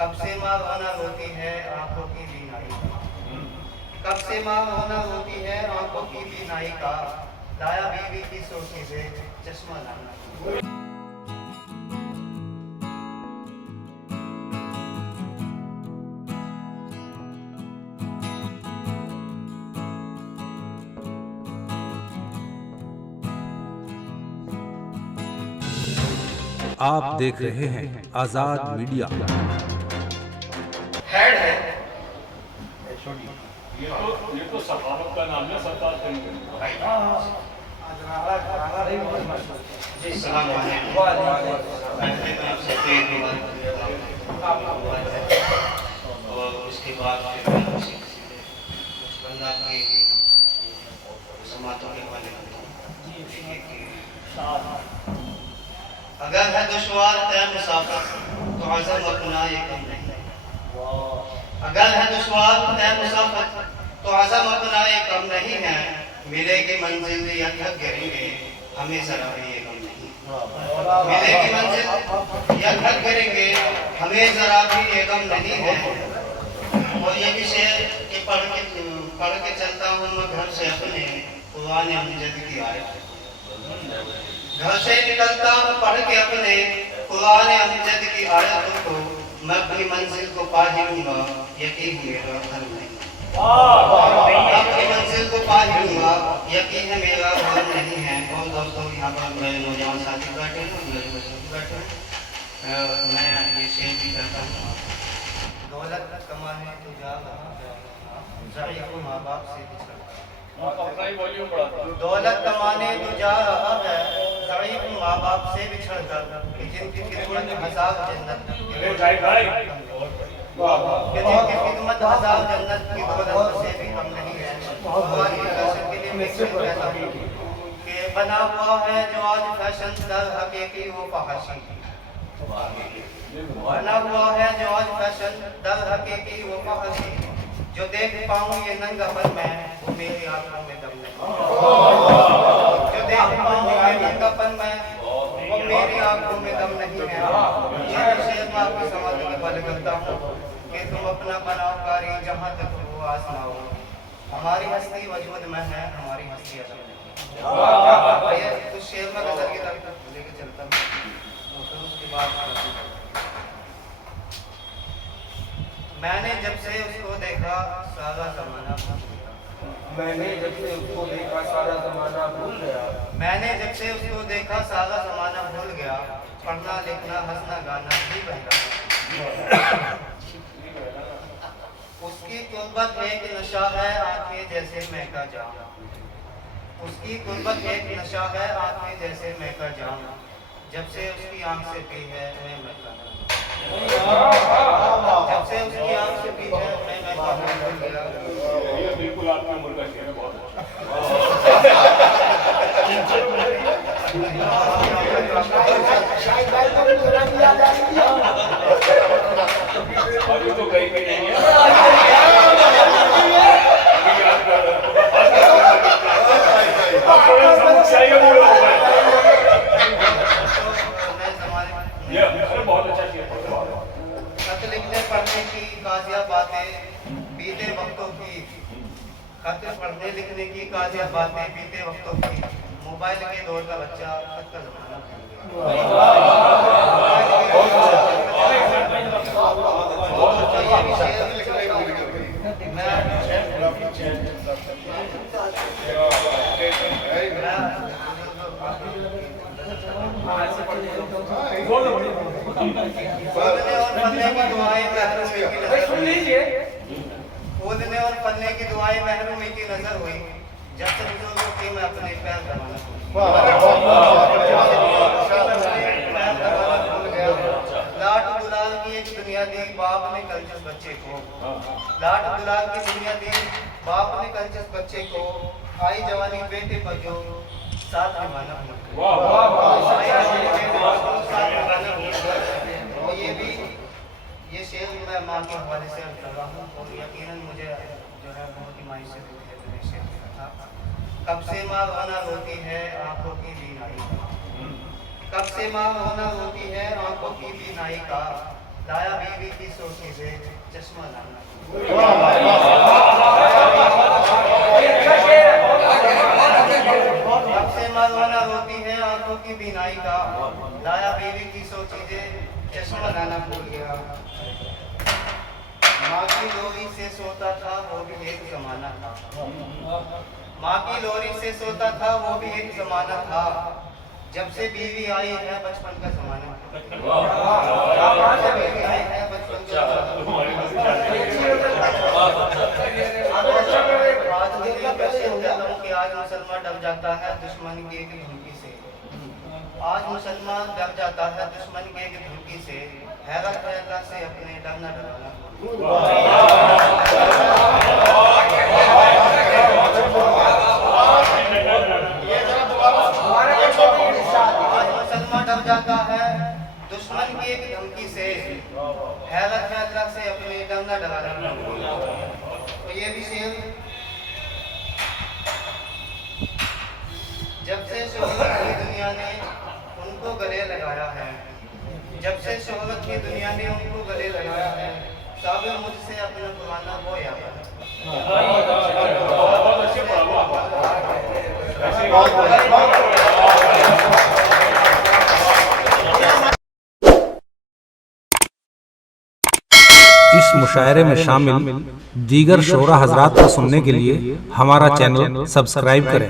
कब से माँ होना होती है आंखों की बीनाई का, कब से माँ होना होती है आंखों की बीनाई का, लाया बीवी की सोची से चश्मा लाना। आप देख रहे हैं आजाद मीडिया। हेड है ये तो सखावत का नाम है, सरकार करेंगे। जी सलाम अलैकुम। और उसके बाद फिर मैं बंदा की समातों के हवाले करता हूँ। अगर है दुश्वार तय मुसाफिर तो आज़म अपना ये कम नहीं, अगर है दुश्वार तय मुसाफिर तो आज़म अपना ये कम नहीं है, मिलेगी मंजिल या थक गिरेंगे हमें जरा भी ये गम नहीं, मिलेगी मंजिल या थक गिरेंगे हमें जरा भी ये गम नहीं है। और ये भी शेर के पढ़ के चलता हूँ मैं घर से अपने कुरान अमजद की आयत, घर से निकलता हूँ पढ़ के अपने कुरान अमजद की आयतों को, मैं अपनी मंजिल को पा ही लूंगा यकीन मेरा घर नहीं, अपनी मंजिल को पा ही लूंगा यकीन है मेरा घर नहीं है। और दोस्तों यहाँ पर मेरे नौजवान साथी बैठे हैं, मेरे बुजुर्ग बैठे हैं, मैं ये शेर भी करता हूँ। दौलत कमाने तो जा ज़ाइक़ माँ बाप से बिछड़, दौलत कमाने तो जा रहा है ज़ाइक़ माँ बाप से बिछड़ कर, जिनकी खिदमत हज़ार जन्नत हज़ार जन्नत की दौलत से भी कम नहीं है। कि बना हुआ है जो आज फैशन दर हकीकी वो फहाशी, बना हुआ है जो आज फैशन दर हकीकी वो फहाशी, जो देख पाऊं ये नंगापन में वो मेरी आंखों में दम नहीं, जो देख पाऊं ये नंगापन में वो मेरी आंखों में दम नहीं है। ये शेर मैं आपकी समाधि के हवाले करता हूँ कि तुम अपना बनाओ कारी जहाँ तक वो आसना हो, हमारी हस्ती वजूद में है हमारी हस्ती असल में। ये तो शेर में गजल की तरफ लेके चलता हूँ, फिर उसके बाद मैंने जब से उसको देखा सारा जमाना भूल गया, मैंने जब से उसको देखा सारा जमाना भूल गया, मैंने जब से उसको देखा सारा जमाना भूल गया, पढ़ना लिखना हंसना गाना भी बह गया। उसकी कुर्बत एक नशा है आंखें जैसे महका जाम, उसकी कुर्बत एक नशा है आंखें जैसे महका जाम, जब से उसकी आंख से पी है मैं महका, जब से उसकी आंख से पी है मैं महका भूल गया। ये बिल्कुल आपका उम्र का शेर है, बहुत अच्छा। अभी तो कहीं नहीं है, बहुत अच्छा शेर। खत लिखने पढ़ने की काजिया बातें बीते वक्तों की, खत पढ़ने लिखने की काजिया बातें बीते वक्तों की, मोबाइल के दौर का बच्चा खत का जमाना खोदने और पढ़ने की दुआएं महरूमी की नजर हुई, जब से बुजुर्गों की मैं अपने पैर दबाना भूल गया। लाड दुलाल की एक दुनिया दी बाप ने कल जिस बच्चे को, लाड दुलाल की दुनिया दी बाप ने कल जिस बच्चे को, आई जवानी बेटे पर जो साथ निभाना और ये भी ये शेर मैं माँ के हवाले से कर रहा हूँ और यकीनन मुझे जो है बहुत ही मायूस से शेर लिखा था। कब से माँ होना रोती है आंखों की बीनाई का, कब से माँ होना रोती है आंखों की बीनाई का, लाया बीवी की सोची से चश्मा लाना। अब से मालवाना होती है आंखों की बीनाई का, लाया बीवी की सोची से चश्मा लाना भूल गया। माँ की लोरी से सोता था वो भी एक जमाना था, माँ की लोरी से सोता था वो भी एक जमाना था, जब से बीवी आई है बचपन का जमाना। जब से बीवी आई है बचपन का कि आज मुसलमान डर जाता है दुश्मन की एक धमकी से, आज मुसलमान डर जाता है दुश्मन की एक धमकी से, हैरत है अल्लाह से अपने डर न डराना। आज मुसलमान डर जाता है दुश्मन की एक धमकी से, हैरत है अल्लाह से अपने डर न डराना। तो ये भी शेर, जब से शोहरत की दुनिया ने उनको गले लगाया है, जब से शोहरत की दुनिया ने उनको गले लगाया है, साबिर मुझसे अपना पुराना वो याद है। इस मुशायरे में शामिल दीगर शोरा हजरात को सुनने के लिए हमारा चैनल सब्सक्राइब करें।